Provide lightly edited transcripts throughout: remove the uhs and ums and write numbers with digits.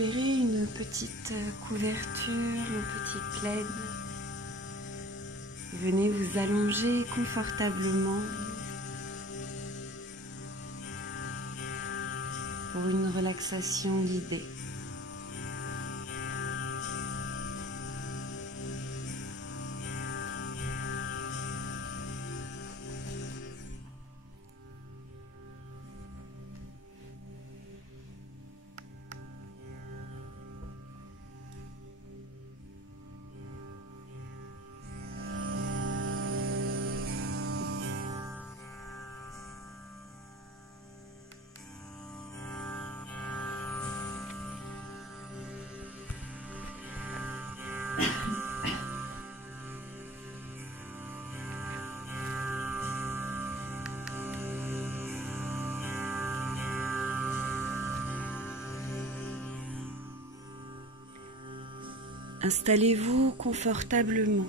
repérez une petite couverture, un petit plaid. Venez vous allonger confortablement pour une relaxation guidée. Installez-vous confortablement.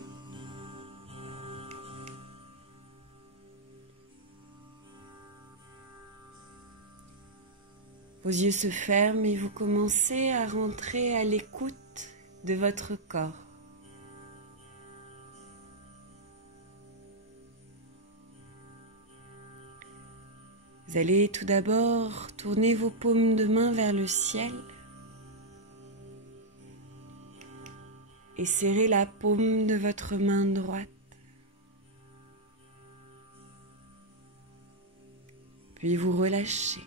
Vos yeux se ferment et vous commencez à rentrer à l'écoute de votre corps. Vous allez tout d'abord tourner vos paumes de main vers le ciel et serrer la paume de votre main droite. Puis vous relâchez.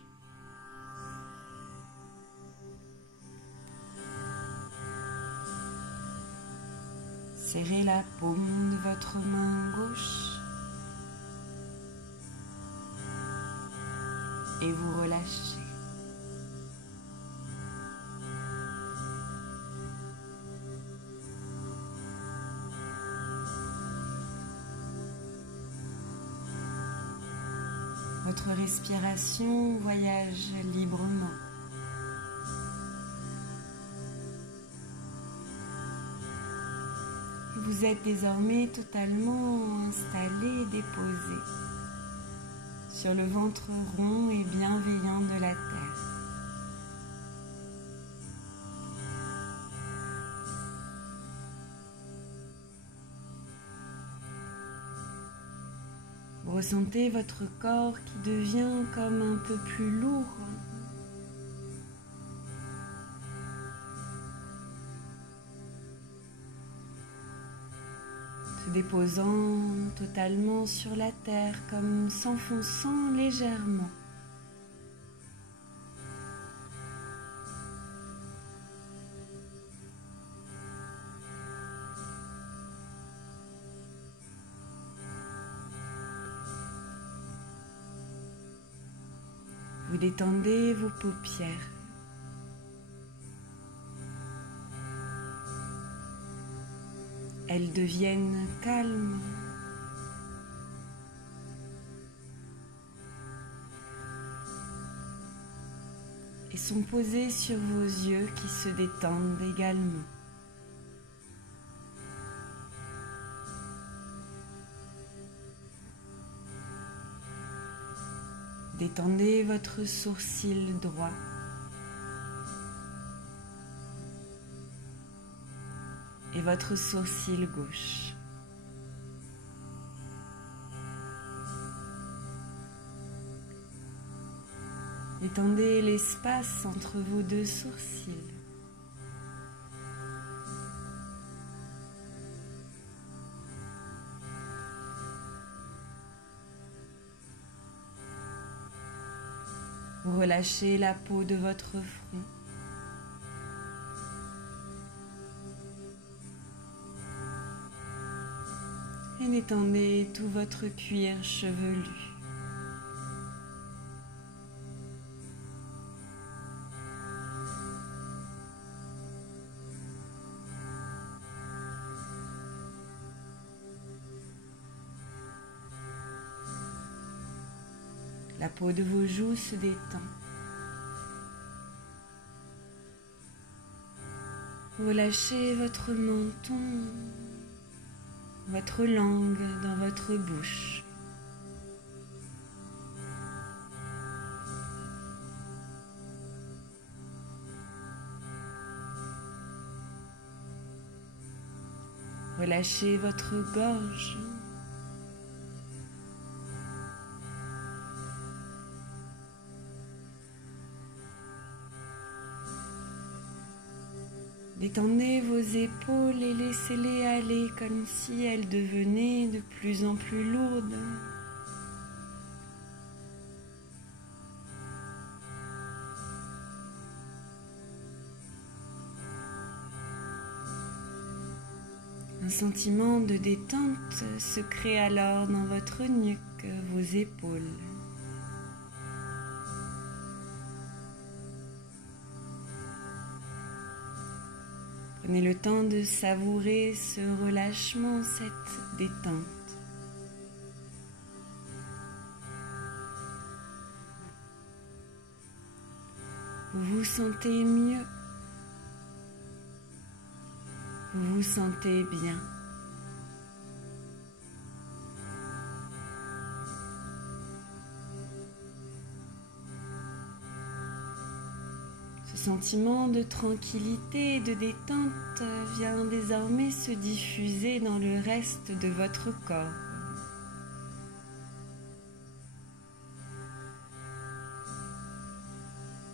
Serrez la paume de votre main gauche et vous relâchez. Votre respiration voyage librement. Vous êtes désormais totalement installé et déposé sur le ventre rond et bienveillant de la terre. Vous ressentez votre corps qui devient comme un peu plus lourd. Se déposant totalement sur la terre, comme s'enfonçant légèrement. Vous détendez vos paupières. Elles deviennent calmes. Et sont posées sur vos yeux qui se détendent également. Détendez votre sourcil droit. Et votre sourcil gauche. Étendez l'espace entre vos deux sourcils. Vous relâchez la peau de votre front. Et détendez tout votre cuir chevelu. La peau de vos joues se détend. Relâchez votre menton, votre langue dans votre bouche. Relâchez votre gorge. Détendez vos épaules et laissez-les aller comme si elles devenaient de plus en plus lourdes. Un sentiment de détente se crée alors dans votre nuque, vos épaules. Prenez le temps de savourer ce relâchement, cette détente. Vous vous sentez mieux. Vous vous sentez bien. Ce sentiment de tranquillité et de détente vient désormais se diffuser dans le reste de votre corps.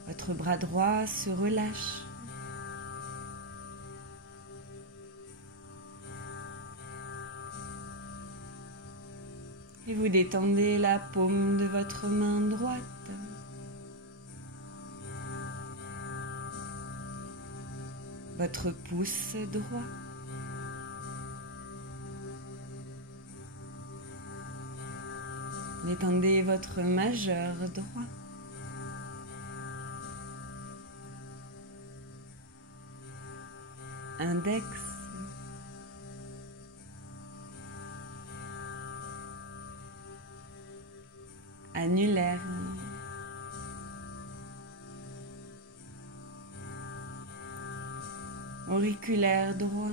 Votre bras droit se relâche. Et vous détendez la paume de votre main droite. Votre pouce droit. Détendez votre majeur droit. Index. Annulaire. Auriculaire droit.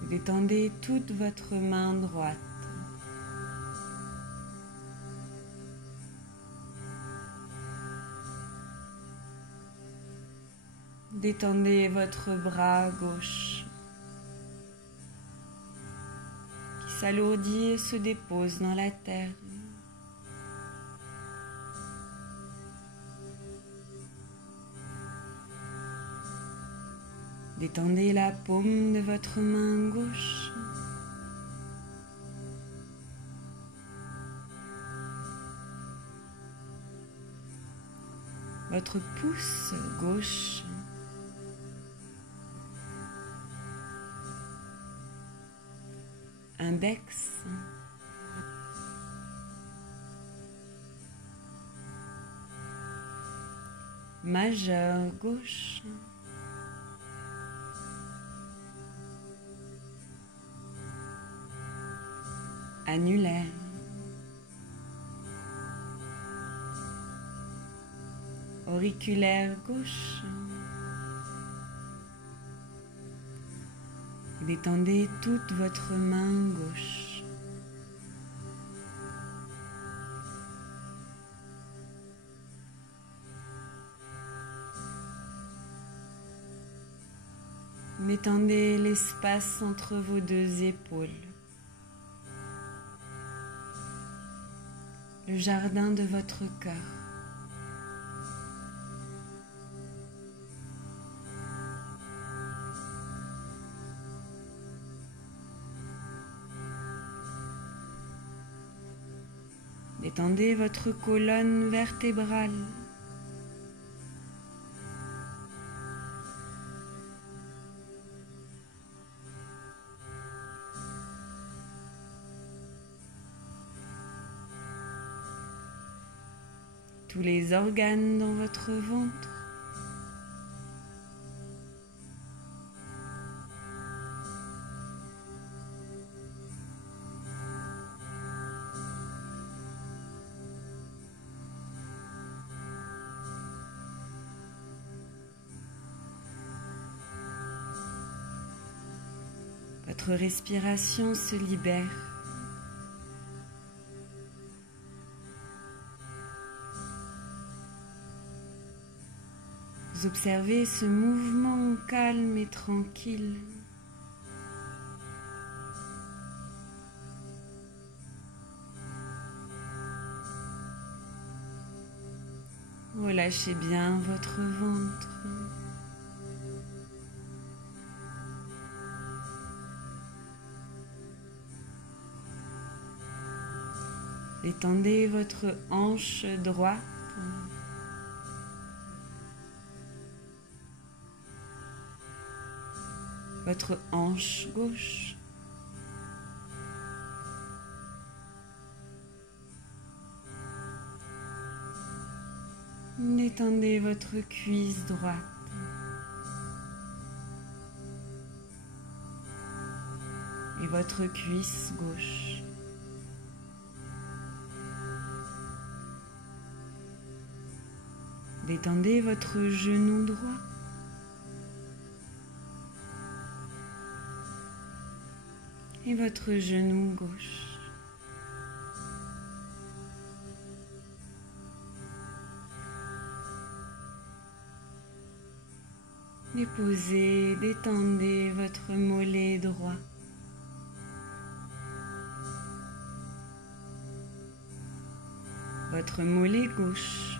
Vous détendez toute votre main droite. Détendez votre bras gauche qui s'alourdit et se dépose dans la terre. Détendez la paume de votre main gauche. Votre pouce gauche. Index. Majeur gauche. Annulaire. Auriculaire gauche. Détendez toute votre main gauche. Détendez l'espace entre vos deux épaules. Le jardin de votre cœur. Détendez votre colonne vertébrale. Tous les organes dans votre ventre. Votre respiration se libère. Vous observez ce mouvement calme et tranquille. Relâchez bien votre ventre. Détendez votre hanche droite. Votre hanche gauche. Détendez votre cuisse droite. Et votre cuisse gauche. Détendez votre genou droit. Et votre genou gauche. Déposez, détendez votre mollet droit. Votre mollet gauche.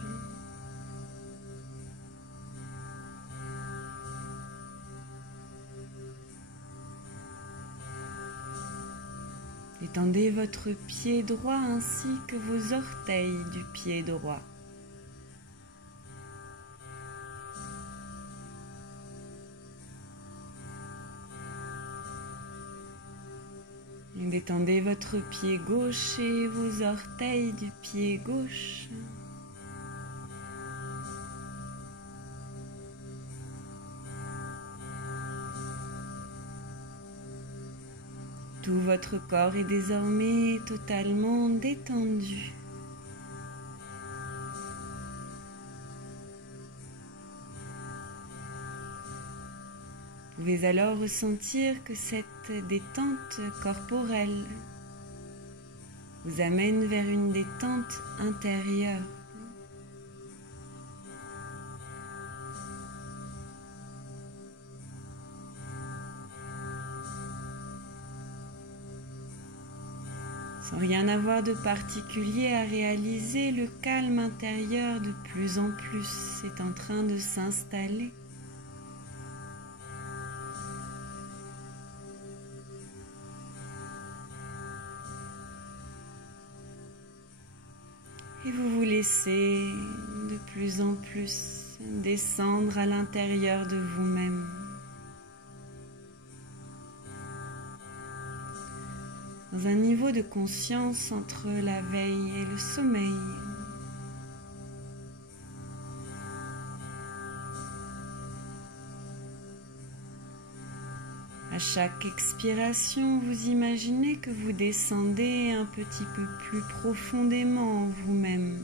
Détendez votre pied droit ainsi que vos orteils du pied droit. Et détendez votre pied gauche et vos orteils du pied gauche. Tout votre corps est désormais totalement détendu. Vous pouvez alors ressentir que cette détente corporelle vous amène vers une détente intérieure. Sans rien avoir de particulier à réaliser, le calme intérieur de plus en plus est en train de s'installer. Et vous vous laissez de plus en plus descendre à l'intérieur de vous-même. Dans un niveau de conscience entre la veille et le sommeil. À chaque expiration, vous imaginez que vous descendez un petit peu plus profondément en vous-même.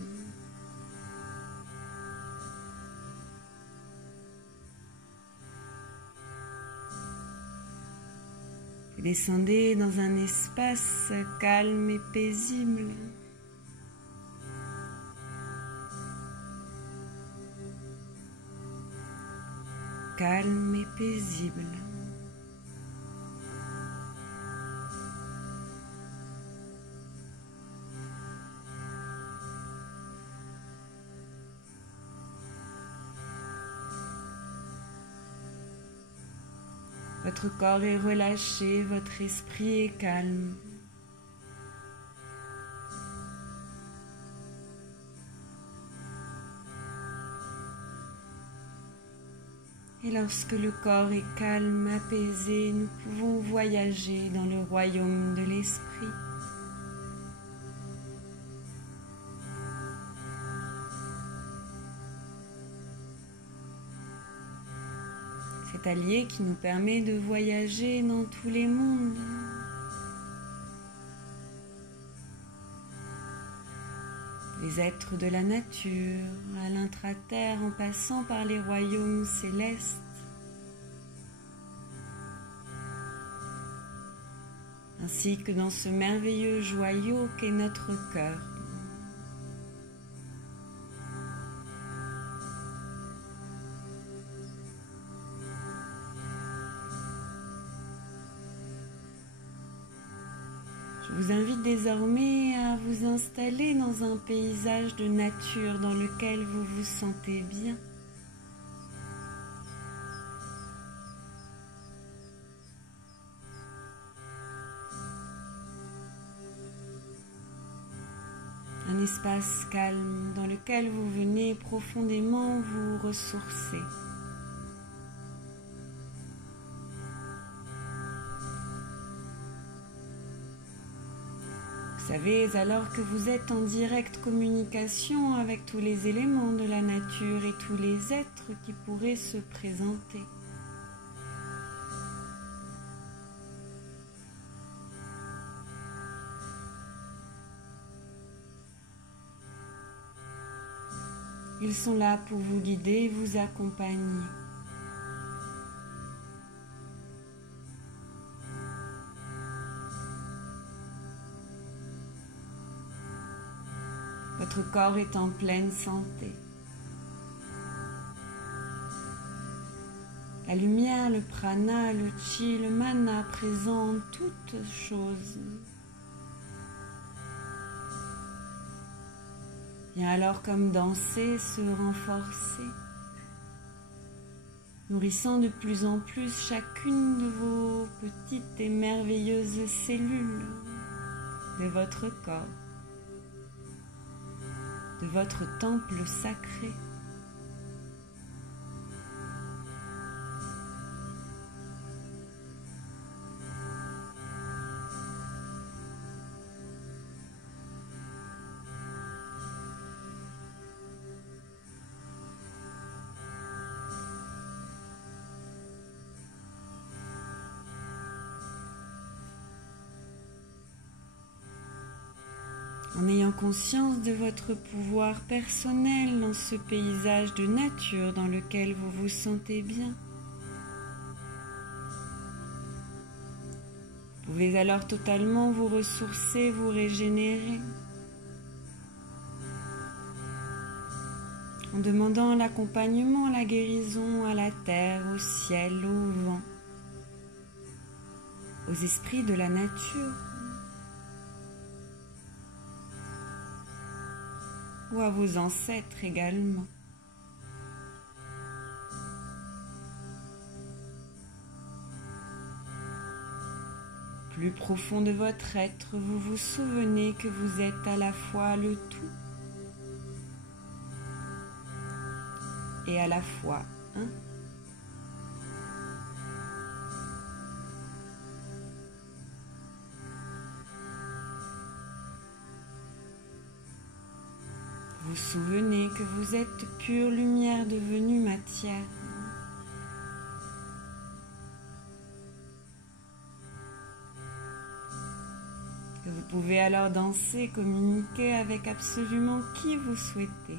Vous descendez dans un espace calme et paisible. Calme et paisible. Votre corps est relâché, votre esprit est calme. Et lorsque le corps est calme, apaisé, nous pouvons voyager dans le royaume de l'esprit. Cet allié qui nous permet de voyager dans tous les mondes. Les êtres de la nature, à l'intra-terre en passant par les royaumes célestes. Ainsi que dans ce merveilleux joyau qu'est notre cœur. vous invite désormais à vous installer dans un paysage de nature dans lequel vous vous sentez bien. Un espace calme dans lequel vous venez profondément vous ressourcer. Vous savez alors que vous êtes en directe communication avec tous les éléments de la nature et tous les êtres qui pourraient se présenter. Ils sont là pour vous guider et vous accompagner. Votre corps est en pleine santé. La lumière, le prana, le chi, le mana présent en toutes choses. Vient alors comme danser, se renforcer, nourrissant de plus en plus chacune de vos petites et merveilleuses cellules de votre corps, de votre temple sacré. En ayant conscience de votre pouvoir personnel dans ce paysage de nature dans lequel vous vous sentez bien. Vous pouvez alors totalement vous ressourcer, vous régénérer, en demandant l'accompagnement, la guérison à la terre, au ciel, au vent, aux esprits de la nature, ou à vos ancêtres également. Plus profond de votre être, vous vous souvenez que vous êtes à la fois le tout et à la fois un. Vous souvenez que vous êtes pure lumière devenue matière. Que vous pouvez alors danser, communiquer avec absolument qui vous souhaitez.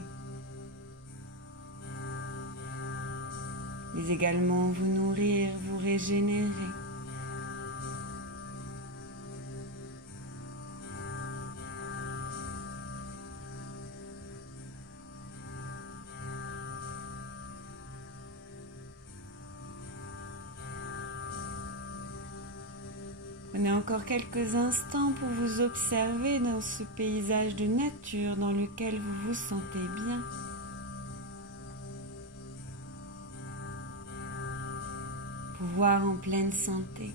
Mais également vous nourrir, vous régénérer. Prenez encore quelques instants pour vous observer dans ce paysage de nature dans lequel vous vous sentez bien. Pouvoir en pleine santé,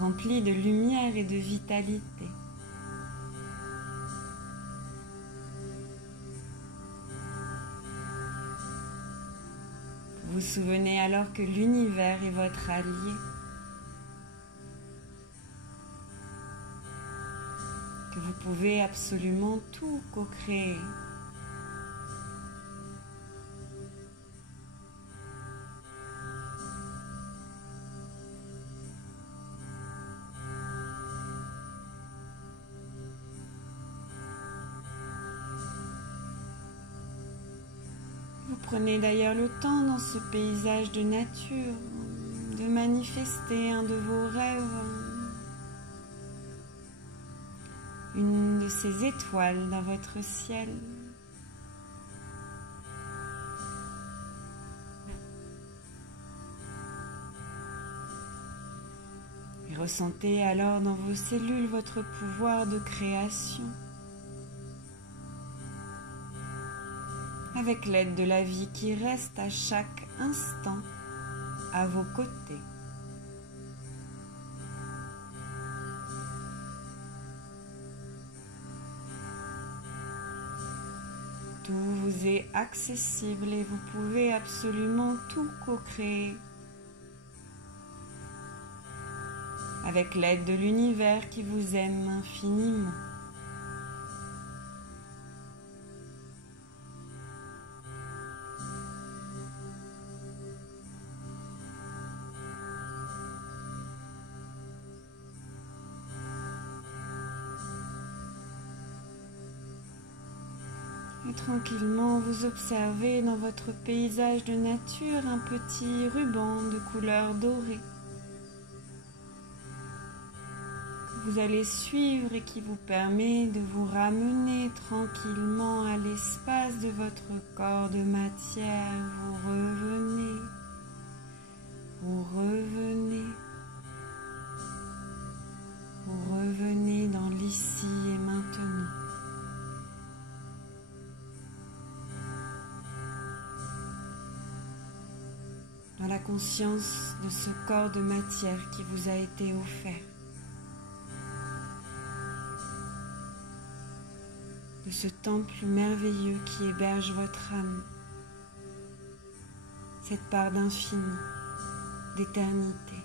rempli de lumière et de vitalité. Vous vous souvenez alors que l'univers est votre allié. Que vous pouvez absolument tout co-créer. Vous prenez d'ailleurs le temps dans ce paysage de nature de manifester un de vos rêves, une de ces étoiles dans votre ciel. Et ressentez alors dans vos cellules votre pouvoir de création. Avec l'aide de la vie qui reste à chaque instant à vos côtés. Tout vous est accessible et vous pouvez absolument tout co-créer. Avec l'aide de l'univers qui vous aime infiniment. Et tranquillement, vous observez dans votre paysage de nature un petit ruban de couleur dorée que vous allez suivre et qui vous permet de vous ramener tranquillement à l'espace de votre corps de matière. Vous revenez, vous revenez, vous revenez dans l'ici et maintenant. Dans la conscience de ce corps de matière qui vous a été offert, de ce temple merveilleux qui héberge votre âme, cette part d'infini, d'éternité.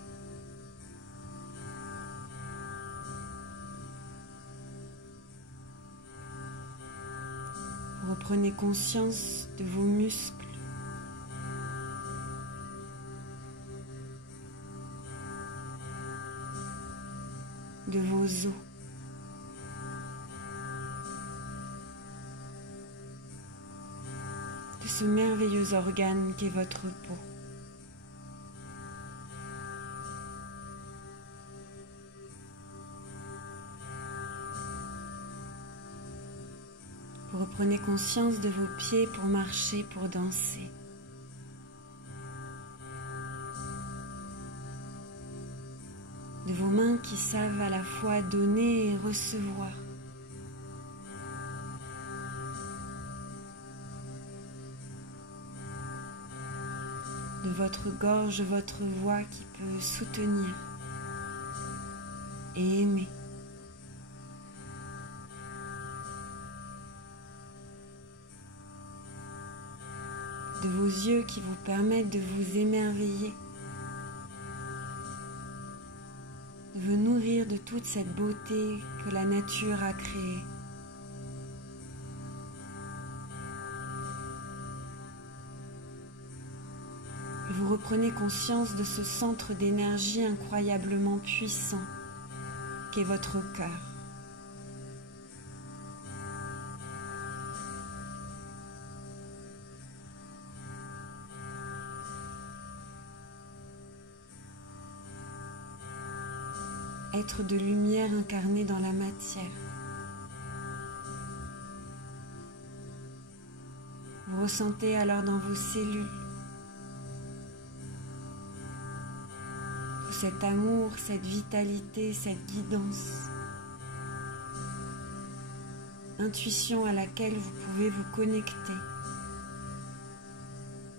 Vous reprenez conscience de vos muscles, de vos os, de ce merveilleux organe qu'est votre peau. Vous reprenez conscience de vos pieds pour marcher, pour danser. De vos mains qui savent à la fois donner et recevoir. De votre gorge, votre voix qui peut soutenir et aimer. De vos yeux qui vous permettent de vous émerveiller. De vous nourrir de toute cette beauté que la nature a créée. Et vous reprenez conscience de ce centre d'énergie incroyablement puissant qu'est votre cœur. Être de lumière incarné dans la matière. Vous ressentez alors dans vos cellules tout cet amour, cette vitalité, cette guidance, intuition à laquelle vous pouvez vous connecter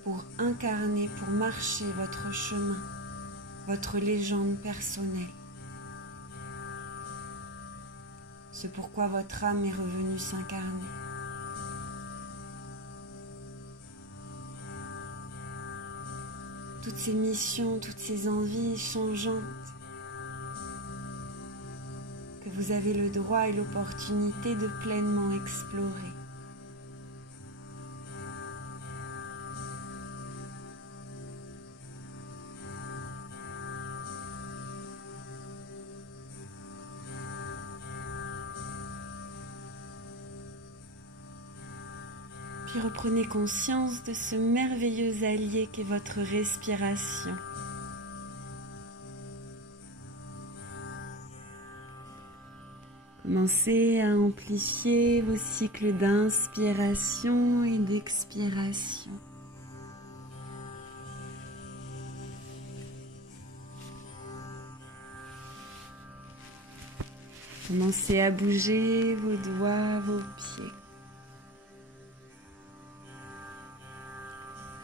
pour incarner, pour marcher votre chemin, votre légende personnelle. C'est pourquoi votre âme est revenue s'incarner. Toutes ces missions, toutes ces envies changeantes que vous avez le droit et l'opportunité de pleinement explorer. Puis reprenez conscience de ce merveilleux allié qu'est votre respiration. Commencez à amplifier vos cycles d'inspiration et d'expiration. Commencez à bouger vos doigts, vos pieds.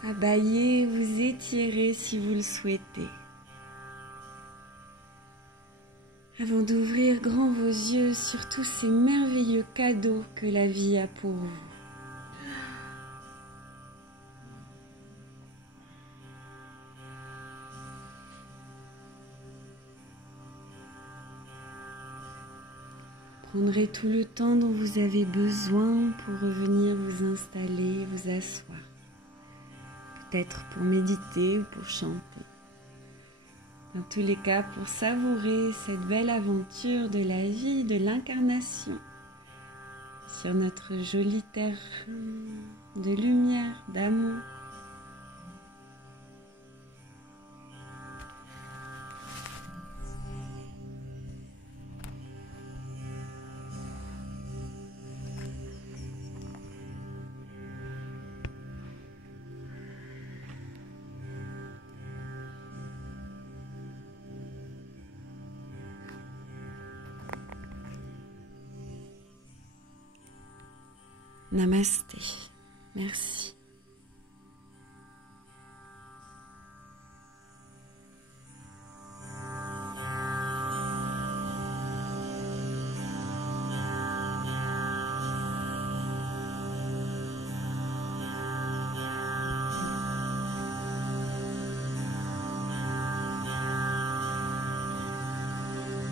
À bâiller, vous étirez si vous le souhaitez. Avant d'ouvrir grand vos yeux sur tous ces merveilleux cadeaux que la vie a pour vous. Prendrez tout le temps dont vous avez besoin pour revenir vous installer, vous asseoir. Peut-être pour méditer ou pour chanter. Dans tous les cas, pour savourer cette belle aventure de la vie, de l'incarnation, sur notre jolie terre de lumière, d'amour. Namasté. Merci.